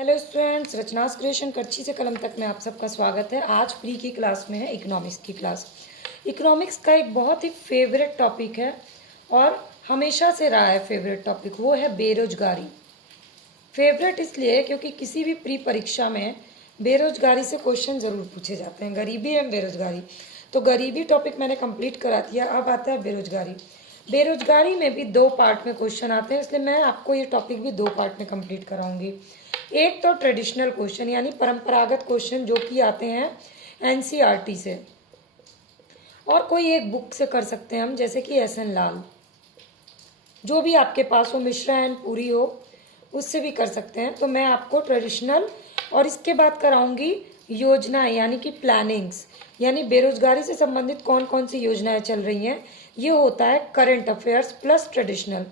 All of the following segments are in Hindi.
हेलो स्टूडेंट्स, रचनास क्रिएशन कच्ची से कलम तक में आप सबका स्वागत है। आज प्री की क्लास में है इकोनॉमिक्स की क्लास। इकोनॉमिक्स का एक बहुत ही फेवरेट टॉपिक है और हमेशा से रहा है फेवरेट टॉपिक, वो है बेरोजगारी। फेवरेट इसलिए क्योंकि किसी भी प्री परीक्षा में बेरोजगारी से क्वेश्चन ज़रूर पूछे जाते हैं। गरीबी एवं बेरोजगारी, तो गरीबी टॉपिक मैंने कंप्लीट करा दिया। अब आता है बेरोजगारी। बेरोजगारी में भी दो पार्ट में क्वेश्चन आते हैं, इसलिए मैं आपको ये टॉपिक भी दो पार्ट में कंप्लीट कराऊंगी। एक तो ट्रेडिशनल क्वेश्चन यानी परंपरागत क्वेश्चन जो कि आते हैं एनसीईआरटी से, और कोई एक बुक से कर सकते हैं हम, जैसे कि एस.एन. लाल, जो भी आपके पास हो, मिश्रा एंड पूरी हो, उससे भी कर सकते हैं। तो मैं आपको ट्रेडिशनल और इसके बाद कराऊंगी योजनाएं यानी कि प्लानिंग्स, यानी बेरोजगारी से संबंधित कौन कौन सी योजनाएं चल रही हैं। ये होता है करंट अफेयर्स प्लस ट्रेडिशनल,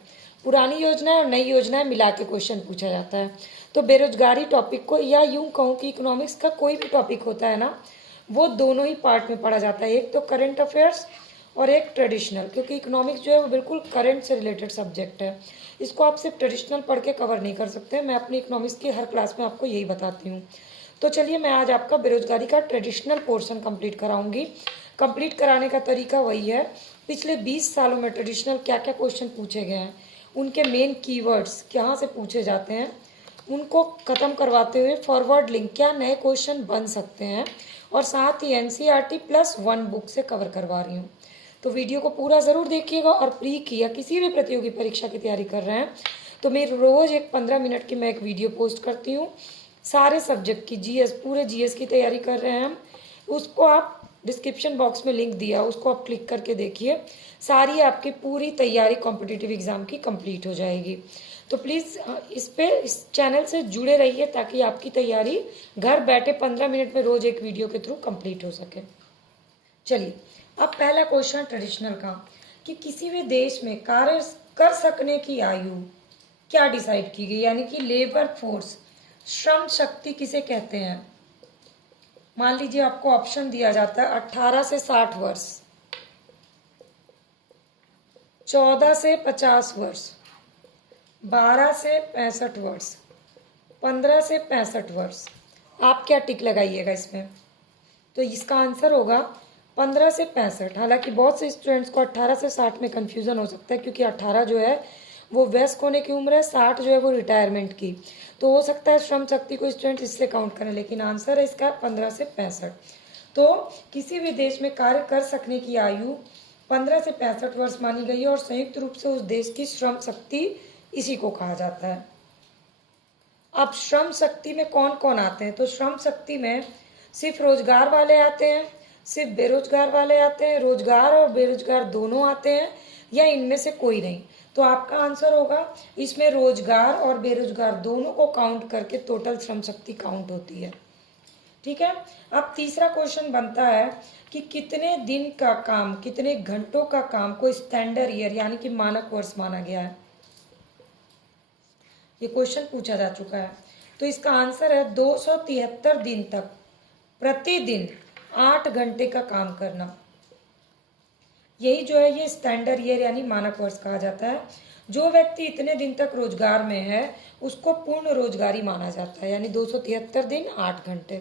पुरानी योजनाएं और नई योजनाएं मिला के क्वेश्चन पूछा जाता है। तो बेरोजगारी टॉपिक को, या यूं कहूँ कि इकोनॉमिक्स का कोई भी टॉपिक होता है ना, वो दोनों ही पार्ट में पढ़ा जाता है, एक तो करंट अफेयर्स और एक ट्रेडिशनल, क्योंकि इकोनॉमिक्स जो है वो बिल्कुल करंट से रिलेटेड सब्जेक्ट है। इसको आप सिर्फ ट्रेडिशनल पढ़ के कवर नहीं कर सकते। मैं अपनी इकोनॉमिक्स की हर क्लास में आपको यही बताती हूँ। तो चलिए, मैं आज आपका बेरोजगारी का ट्रेडिशनल पोर्शन कंप्लीट कराऊंगी। कंप्लीट कराने का तरीका वही है, पिछले 20 सालों में ट्रेडिशनल क्या क्या क्वेश्चन पूछे गए हैं, उनके मेन कीवर्ड्स कहाँ से पूछे जाते हैं, उनको ख़त्म करवाते हुए फॉरवर्ड लिंक क्या नए क्वेश्चन बन सकते हैं, और साथ ही एनसीईआरटी प्लस 1 बुक से कवर करवा रही हूँ। तो वीडियो को पूरा ज़रूर देखिएगा। और प्री की या किसी भी प्रतियोगी परीक्षा की तैयारी कर रहे हैं तो मैं रोज़ एक 15 मिनट की मैं एक वीडियो पोस्ट करती हूँ। सारे सब्जेक्ट की जीएस, पूरे जीएस की तैयारी कर रहे हैं हम, उसको आप डिस्क्रिप्शन बॉक्स में लिंक दिया, उसको आप क्लिक करके देखिए। सारी आपकी पूरी तैयारी कॉम्पिटिटिव एग्ज़ाम की कंप्लीट हो जाएगी। तो प्लीज़ इस चैनल से जुड़े रहिए ताकि आपकी तैयारी घर बैठे 15 मिनट में रोज़ एक वीडियो के थ्रू कंप्लीट हो सके। चलिए, अब पहला क्वेश्चन ट्रेडिशनल का, कि किसी भी देश में कार्य कर सकने की आयु क्या डिसाइड की गई, यानी कि लेबर फोर्स, श्रम शक्ति किसे कहते हैं। मान लीजिए आपको ऑप्शन दिया जाता है 18 से 60 वर्ष, 14 से 50 वर्ष, 12 से 65 वर्ष, 15 से 65 वर्ष। आप क्या टिक लगाइएगा इसमें? तो इसका आंसर होगा 15 से 65। हालांकि बहुत से स्टूडेंट्स को 18 से 60 में कन्फ्यूज़न हो सकता है, क्योंकि 18 जो है वो वयस्क होने की उम्र है, 60 जो है वो रिटायरमेंट की। तो हो सकता है श्रम शक्ति को स्टूडेंट इससे काउंट करें, लेकिन आंसर है इसका 15 से 65। तो किसी भी देश में कार्य कर सकने की आयु 15 से 65 वर्ष मानी गई है, और संयुक्त रूप से उस देश की श्रम शक्ति इसी को कहा जाता है। अब श्रम शक्ति में कौन कौन आते हैं? तो श्रम शक्ति में सिर्फ रोजगार वाले आते हैं, सिर्फ बेरोजगार वाले आते हैं, रोजगार और बेरोजगार दोनों आते हैं, या इनमें से कोई नहीं? तो आपका आंसर होगा इसमें रोजगार और बेरोजगार दोनों को काउंट करके टोटल श्रम शक्ति काउंट होती है। ठीक है। अब तीसरा क्वेश्चन बनता है कि कितने दिन का काम, कितने घंटों का काम को स्टैंडर्ड ईयर यानी कि मानक वर्ष माना गया है। ये क्वेश्चन पूछा जा चुका है। तो इसका आंसर है 273 दिन तक प्रतिदिन 8 घंटे का काम करना। यही जो है ये स्टैंडर्ड ईयर यानी मानक वर्ष कहा जाता है। जो व्यक्ति इतने दिन तक रोजगार में है उसको पूर्ण रोजगारी माना जाता है, यानी 273 दिन 8 घंटे,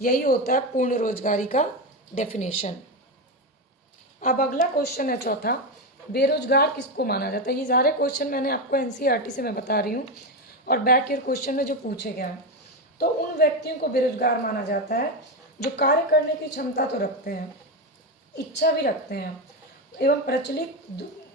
यही होता है पूर्ण रोजगारी का डेफिनेशन। अब अगला क्वेश्चन है चौथा, बेरोजगार किसको माना जाता है। ये सारे क्वेश्चन मैंने आपको एनसीईआरटी से मैं बता रही हूँ, और बैक ईयर क्वेश्चन में जो पूछे गए हैं। तो उन व्यक्तियों को बेरोजगार माना जाता है जो कार्य करने की क्षमता तो रखते हैं, इच्छा भी रखते हैं, एवं प्रचलित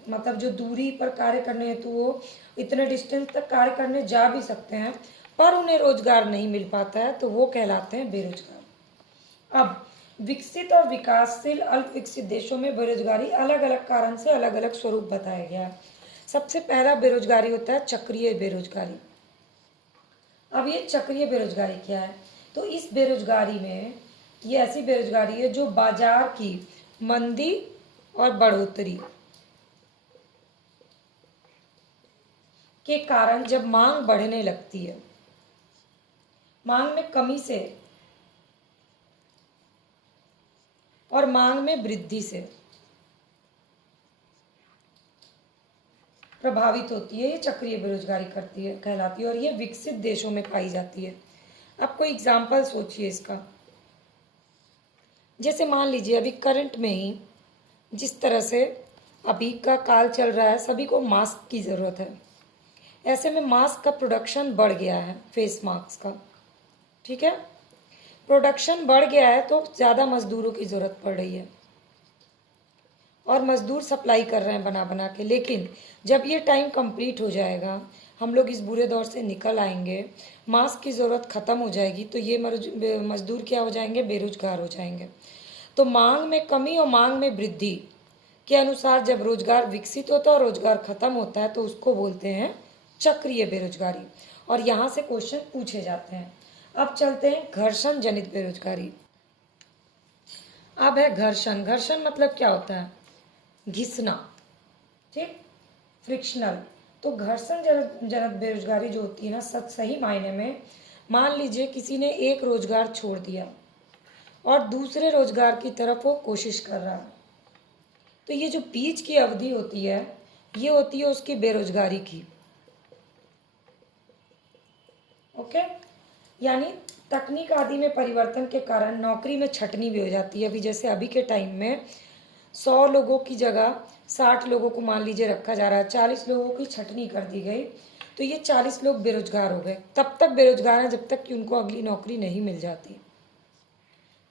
मतलब जो दूरी पर कार्य करने हेतु वो इतने डिस्टेंस तक कार्य करने जा भी सकते हैं, पर उन्हें रोजगार नहीं मिल पाता है, तो वो कहलाते हैं बेरोजगार। अब विकसित और विकासशील अल्प विकसित देशों में बेरोजगारी अलग अलग कारण से अलग अलग स्वरूप बताया गया है। सबसे पहला बेरोजगारी होता है चक्रीय बेरोजगारी। अब ये चक्रीय बेरोजगारी क्या है? तो इस बेरोजगारी में ये ऐसी बेरोजगारी है जो बाजार की मंदी और बढ़ोतरी के कारण जब मांग बढ़ने लगती है, मांग में कमी से और मांग में वृद्धि से प्रभावित होती है, ये चक्रीय बेरोजगारी कहलाती है, और ये विकसित देशों में पाई जाती है। आप कोई एग्जाम्पल सोचिए इसका। जैसे मान लीजिए अभी करंट में ही जिस तरह से अभी का काल चल रहा है, सभी को मास्क की ज़रूरत है। ऐसे में मास्क का प्रोडक्शन बढ़ गया है, फेस मास्क का, ठीक है। प्रोडक्शन बढ़ गया है तो ज़्यादा मज़दूरों की ज़रूरत पड़ रही है और मज़दूर सप्लाई कर रहे हैं बना बना के। लेकिन जब ये टाइम कंप्लीट हो जाएगा, हम लोग इस बुरे दौर से निकल आएंगे, मास्क की ज़रूरत ख़त्म हो जाएगी, तो ये मज़दूर क्या हो जाएंगे, बेरोजगार हो जाएंगे। तो मांग में कमी और मांग में वृद्धि के अनुसार जब रोजगार विकसित होता है और रोजगार खत्म होता है तो उसको बोलते हैं चक्रीय बेरोजगारी। और यहाँ से क्वेश्चन पूछे जाते हैं। अब चलते हैं घर्षण जनित बेरोजगारी। अब है घर्षण। घर्षण मतलब क्या होता है, घिसना, ठीक, फ्रिक्शनल। तो घर्षण जनित बेरोजगारी जो होती है ना, सही मायने में मान लीजिए किसी ने एक रोजगार छोड़ दिया और दूसरे रोजगार की तरफ वो कोशिश कर रहा है, तो ये जो बीच की अवधि होती है ये होती है उसकी बेरोजगारी की। ओके, यानी तकनीक आदि में परिवर्तन के कारण नौकरी में छटनी भी हो जाती है। अभी जैसे अभी के टाइम में 100 लोगों की जगह 60 लोगों को मान लीजिए रखा जा रहा है, 40 लोगों की छटनी कर दी गई, तो ये 40 लोग बेरोजगार हो गए। तब तक बेरोजगार हैं जब तक कि उनको अगली नौकरी नहीं मिल जाती।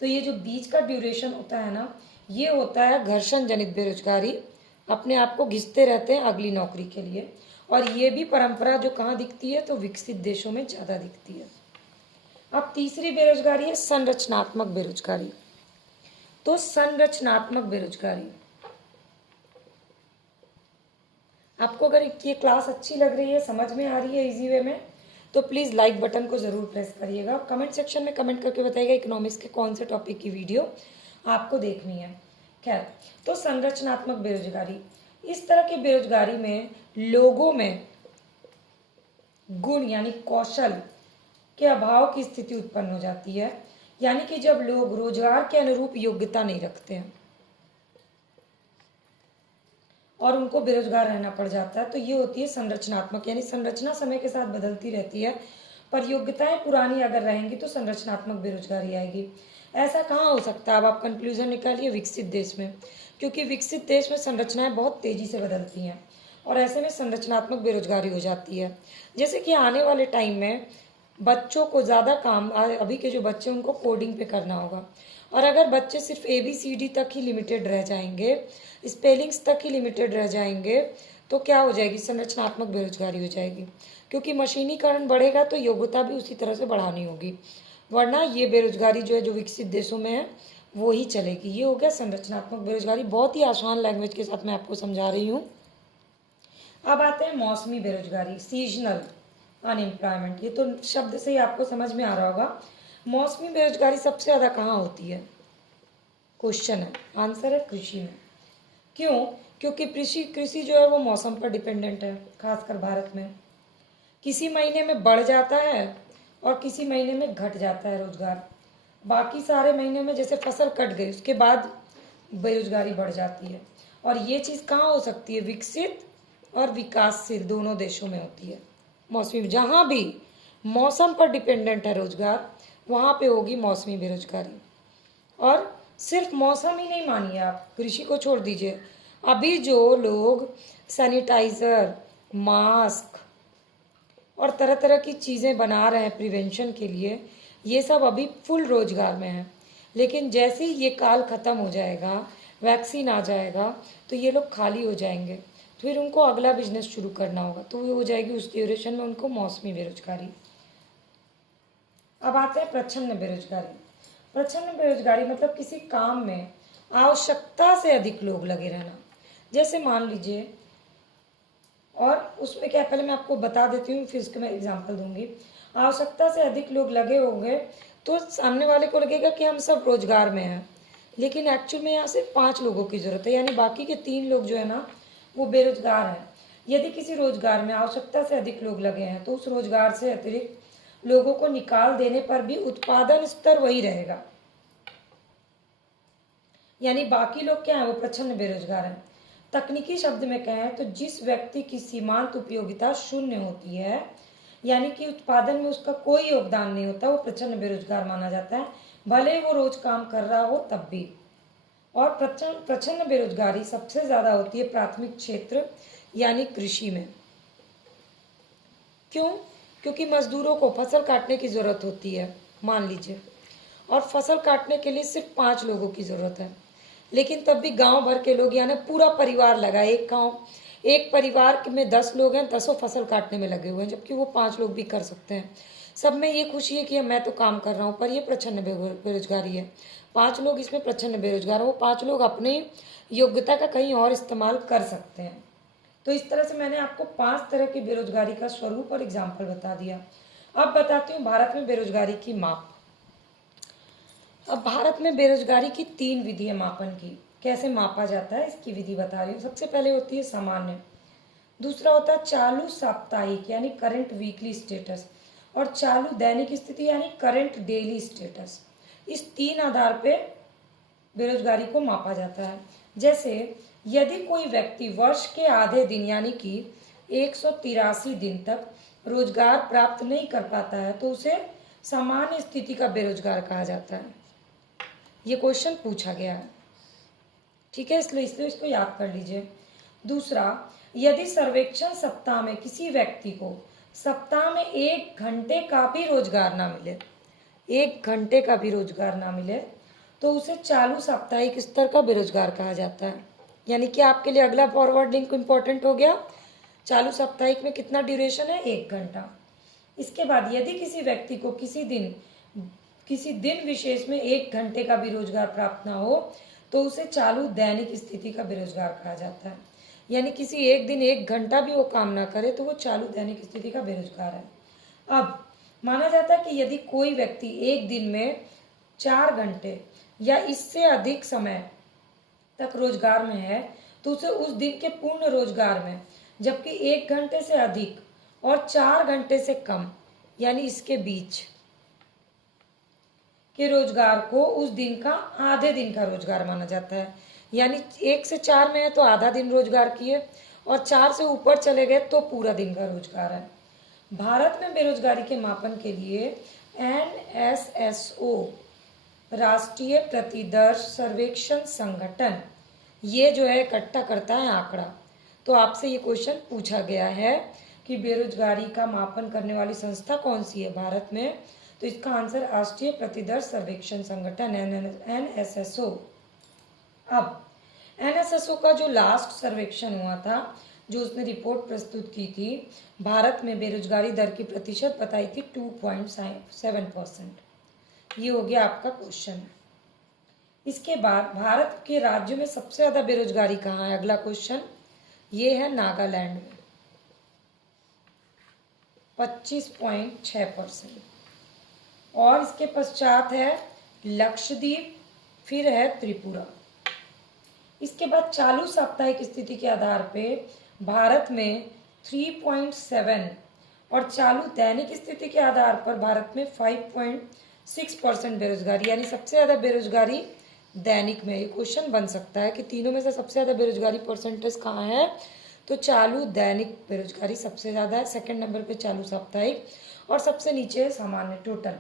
तो ये जो बीच का ड्यूरेशन होता है ना, ये होता है घर्षण जनित बेरोजगारी। अपने आप को घिसते रहते हैं अगली नौकरी के लिए। और ये भी परंपरा जो कहाँ दिखती है, तो विकसित देशों में ज़्यादा दिखती है। अब तीसरी बेरोजगारी है संरचनात्मक बेरोजगारी। तो संरचनात्मक बेरोजगारी, आपको अगर ये क्लास अच्छी लग रही है, समझ में आ रही है इजी वे में, तो प्लीज़ लाइक बटन को ज़रूर प्रेस करिएगा। कमेंट सेक्शन में कमेंट करके बताइएगा इकोनॉमिक्स के कौन से टॉपिक की वीडियो आपको देखनी है। खैर, तो संरचनात्मक बेरोजगारी, इस तरह की बेरोजगारी में लोगों में गुण यानी कौशल के अभाव की स्थिति उत्पन्न हो जाती है। यानी कि जब लोग रोजगार के अनुरूप योग्यता नहीं रखते हैं और उनको बेरोजगार रहना पड़ जाता है, तो ये होती है संरचनात्मक। यानी संरचना समय के साथ बदलती रहती है, पर योग्यताएं पुरानी अगर रहेंगी तो संरचनात्मक बेरोजगारी आएगी। ऐसा कहाँ हो सकता है, अब आप कंक्लूजन निकालिए, विकसित देश में, क्योंकि विकसित देश में संरचनाएं बहुत तेजी से बदलती हैं और ऐसे में संरचनात्मक बेरोजगारी हो जाती है। जैसे कि आने वाले टाइम में बच्चों को ज़्यादा काम, अभी के जो बच्चे उनको कोडिंग पे करना होगा, और अगर बच्चे सिर्फ ABCD तक ही लिमिटेड रह जाएंगे, स्पेलिंग्स तक ही लिमिटेड रह जाएंगे, तो क्या हो जाएगी, संरचनात्मक बेरोजगारी हो जाएगी। क्योंकि मशीनीकरण बढ़ेगा तो योग्यता भी उसी तरह से बढ़ानी होगी, वरना ये बेरोजगारी जो है जो विकसित देशों में है वो ही चलेगी। ये हो गया संरचनात्मक बेरोजगारी। बहुत ही आसान लैंग्वेज के साथ मैं आपको समझा रही हूँ। अब आते हैं मौसमी बेरोजगारी, सीजनल अनएम्प्लॉयमेंट। ये तो शब्द से ही आपको समझ में आ रहा होगा। मौसमी बेरोजगारी सबसे ज़्यादा कहाँ होती है, क्वेश्चन है, आंसर है कृषि में। क्यों, क्योंकि कृषि जो है वो मौसम पर डिपेंडेंट है, खासकर भारत में। किसी महीने में बढ़ जाता है और किसी महीने में घट जाता है रोजगार। बाकी सारे महीने में जैसे फसल कट गई उसके बाद बेरोजगारी बढ़ जाती है। और ये चीज़ कहाँ हो सकती है, विकसित और विकासशील दोनों देशों में होती है। मौसमी, जहाँ भी मौसम पर डिपेंडेंट है रोजगार, वहाँ पे होगी मौसमी बेरोजगारी। और सिर्फ मौसम ही नहीं मानिए आप, कृषि को छोड़ दीजिए, अभी जो लोग सैनिटाइज़र, मास्क और तरह तरह की चीज़ें बना रहे हैं प्रिवेंशन के लिए, ये सब अभी फुल रोजगार में है। लेकिन जैसे ही ये काल ख़त्म हो जाएगा, वैक्सीन आ जाएगा, तो ये लोग खाली हो जाएंगे, फिर उनको अगला बिजनेस शुरू करना होगा, तो वो हो जाएगी उस ड्यूरेशन में उनको मौसमी बेरोजगारी। अब आते हैं प्रच्छन्न बेरोजगारी। प्रच्छन्न बेरोजगारी मतलब किसी काम में आवश्यकता से अधिक लोग लगे रहना। जैसे मान लीजिए, और उसमें क्या, पहले मैं आपको बता देती हूँ फिर उसके मैं एग्जांपल दूंगी। आवश्यकता से अधिक लोग लगे होंगे तो सामने वाले को लगेगा कि हम सब रोजगार में हैं, लेकिन एक्चुअल में यहाँ सिर्फ 5 लोगों की ज़रूरत है, यानी बाकी के 3 लोग जो है ना वो बेरोजगार हैं। यदि किसी रोजगार में आवश्यकता से अधिक लोग लगे हैं तो उस रोजगार से अतिरिक्त लोगों को निकाल देने पर भी उत्पादन स्तर वही रहेगा, यानी बाकी लोग क्या है, वो प्रच्छन्न बेरोजगार हैं। तकनीकी शब्द में कहें तो जिस व्यक्ति की सीमांत उपयोगिता शून्य होती है, यानी कि उत्पादन में उसका कोई योगदान नहीं होता, वो प्रचंड बेरोजगार माना जाता है, भले वो रोज काम कर रहा हो तब भी। और प्रचंड बेरोजगारी सबसे ज़्यादा होती है प्राथमिक क्षेत्र यानी कृषि में। क्यों? क्योंकि मजदूरों को फसल काटने की ज़रूरत होती है, मान लीजिए, और फसल काटने के लिए सिर्फ 5 लोगों की ज़रूरत है, लेकिन तब भी गांव भर के लोग यानी पूरा परिवार लगा, एक परिवार में 10 लोग हैं, 10 फसल काटने में लगे हुए हैं, जबकि वो 5 लोग भी कर सकते हैं। सब में ये खुशी है कि मैं तो काम कर रहा हूँ, पर ये प्रचंड बेरोजगारी है। 5 लोग इसमें प्रचंड बेरोजगार है, वो 5 लोग अपनी योग्यता का कहीं और इस्तेमाल कर सकते हैं। तो इस तरह से मैंने आपको 5 तरह की बेरोजगारी का स्वरूप और एग्जाम्पल बता दिया। अब बताती हूँ भारत में बेरोजगारी की माप। अब भारत में बेरोजगारी की 3 विधि है मापन की। कैसे मापा जाता है इसकी विधि बता रही हूँ। सबसे पहले होती है सामान्य, दूसरा होता है चालू साप्ताहिक यानी करंट वीकली स्टेटस, और चालू दैनिक स्थिति यानी करंट डेली स्टेटस। इस 3 आधार पे बेरोजगारी को मापा जाता है। जैसे यदि कोई व्यक्ति वर्ष के आधे दिन यानी कि 183 दिन तक रोजगार प्राप्त नहीं कर पाता है तो उसे सामान्य स्थिति का बेरोजगार कहा जाता है। ये क्वेश्चन पूछा गया है, ठीक है, इसलिए इसको याद कर लीजिए। दूसरा, यदि सर्वेक्षण सप्ताह में किसी व्यक्ति को सप्ताह में 1 घंटे का भी रोजगार ना मिले, 1 घंटे का भी रोजगार ना मिले, तो उसे चालू साप्ताहिक स्तर का बेरोजगार कहा जाता है। यानी कि आपके लिए अगला फॉरवर्ड लिंक इंपॉर्टेंट हो गया। चालू साप्ताहिक में कितना ड्यूरेशन है? 1 घंटा। इसके बाद यदि किसी व्यक्ति को किसी दिन विशेष में 1 घंटे का भी रोजगार प्राप्त ना हो तो उसे चालू दैनिक स्थिति का बेरोजगार कहा जाता है। यानी किसी एक दिन 1 घंटा भी वो काम ना करे तो वो चालू दैनिक स्थिति का बेरोजगार है। अब माना जाता है कि यदि कोई व्यक्ति एक दिन में 4 घंटे या इससे अधिक समय तक रोजगार में है तो उसे उस दिन के पूर्ण रोजगार में, जबकि 1 घंटे से अधिक और 4 घंटे से कम यानी इसके बीच के रोजगार को उस दिन का आधे दिन का रोजगार माना जाता है। यानी 1 से 4 में है तो आधा दिन रोजगार किए, और 4 से ऊपर चले गए तो पूरा दिन का रोजगार है। भारत में बेरोजगारी के मापन के लिए NSSO राष्ट्रीय प्रतिदर्श सर्वेक्षण संगठन ये जो है इकट्ठा करता है आंकड़ा। तो आपसे ये क्वेश्चन पूछा गया है कि बेरोजगारी का मापन करने वाली संस्था कौन सी है भारत में, तो इसका आंसर राष्ट्रीय प्रतिदर्श सर्वेक्षण संगठन NSSO। अब NSSO का जो लास्ट सर्वेक्षण हुआ था, जो उसने रिपोर्ट प्रस्तुत की थी, भारत में बेरोजगारी दर की प्रतिशत बताई थी 2.7%। ये हो गया आपका क्वेश्चन। इसके बाद भारत के राज्यों में सबसे ज़्यादा बेरोजगारी कहाँ है? अगला क्वेश्चन ये है नागालैंड में 25.6%, और इसके पश्चात है लक्षद्वीप, फिर है त्रिपुरा। इसके बाद चालू साप्ताहिक स्थिति के आधार पे भारत में 3.7 और चालू दैनिक स्थिति के आधार पर भारत में 5.6% बेरोजगारी, यानी सबसे ज़्यादा बेरोजगारी दैनिक में। ये क्वेश्चन बन सकता है कि तीनों में से सबसे ज़्यादा बेरोजगारी परसेंटेज कहाँ है, तो चालू दैनिक बेरोजगारी सबसे ज़्यादा है, सेकंड नंबर पे चालू साप्ताहिक, और सबसे नीचे है सामान्य टोटल।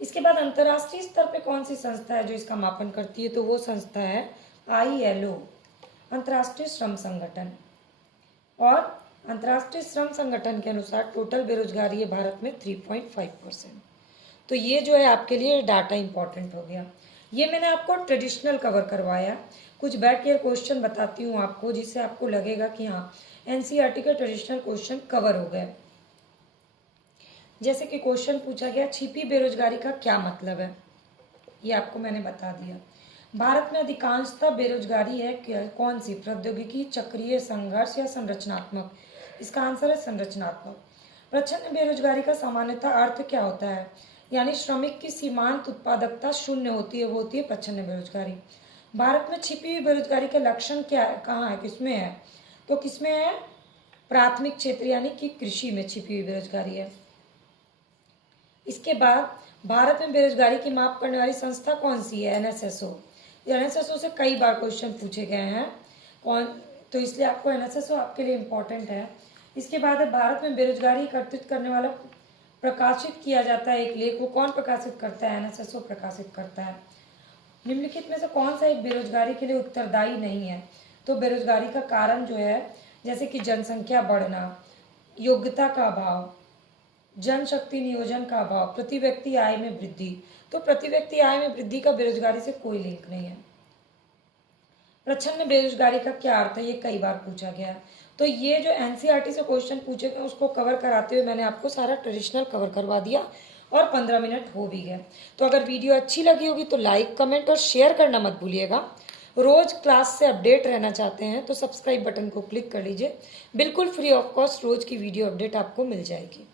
इसके बाद अंतर्राष्ट्रीय स्तर पे कौन सी संस्था है जो इसका मापन करती है, तो वो संस्था है ILO, अंतर्राष्ट्रीय श्रम संगठन। और अंतर्राष्ट्रीय श्रम संगठन के अनुसार टोटल बेरोजगारी है भारत में 3.5%। तो ये जो है आपके लिए डाटा इंपॉर्टेंट हो गया। ये मैंने आपको ट्रेडिशनल कवर करवाया। कुछ बैक ईयर क्वेश्चन बताती हूँ आपको, जिससे आपको लगेगा कि हाँ NCERT के ट्रेडिशनल क्वेश्चन कवर हो गए। जैसे कि क्वेश्चन पूछा गया छिपी बेरोजगारी का क्या मतलब है, ये आपको मैंने बता दिया। भारत में अधिकांशतः बेरोजगारी है कौन सी? प्रौद्योगिकी, चक्रीय, संघर्ष या संरचनात्मक? इसका आंसर है संरचनात्मक। प्रचंड बेरोजगारी का सामान्यतः अर्थ क्या होता है? यानी श्रमिक की सीमांत उत्पादकता शून्य होती है, वो होती है प्रचंड बेरोजगारी। भारत में छिपी हुई बेरोजगारी के लक्षण क्या है, कहाँ है, किसमें है? तो किसमें है? प्राथमिक क्षेत्र यानी कि कृषि में छिपी हुई बेरोजगारी है। इसके बाद भारत में बेरोजगारी की माप करने वाली संस्था कौन सी है? NSSO। NSSO से कई बार क्वेश्चन पूछे गए हैं कौन, तो इसलिए आपको NSSO आपके लिए इम्पोर्टेंट है। इसके बाद है भारत में बेरोजगारी एकत्रित करने वाला प्रकाशित किया जाता है एक लेख, वो कौन प्रकाशित करता है? एनएसएसओ प्रकाशित करता है। निम्नलिखित में से कौन सा एक बेरोजगारी के लिए उत्तरदायी नहीं है? तो बेरोजगारी का कारण जो है, जैसे कि जनसंख्या बढ़ना, योग्यता का अभाव, जनशक्ति नियोजन का अभाव, प्रति व्यक्ति आय में वृद्धि। तो प्रति व्यक्ति आय में वृद्धि का बेरोजगारी से कोई लिंक नहीं है। प्रच्छन्न बेरोजगारी का क्या अर्थ है? ये कई बार पूछा गया है। तो ये जो एनसीईआरटी से क्वेश्चन पूछे गए उसको कवर कराते हुए मैंने आपको सारा ट्रेडिशनल कवर करवा दिया और 15 मिनट हो भी गए। तो अगर वीडियो अच्छी लगी होगी तो लाइक, कमेंट और शेयर करना मत भूलिएगा। रोज क्लास से अपडेट रहना चाहते हैं तो सब्सक्राइब बटन को क्लिक कर लीजिए। बिल्कुल फ्री ऑफ कॉस्ट रोज की वीडियो अपडेट आपको मिल जाएगी।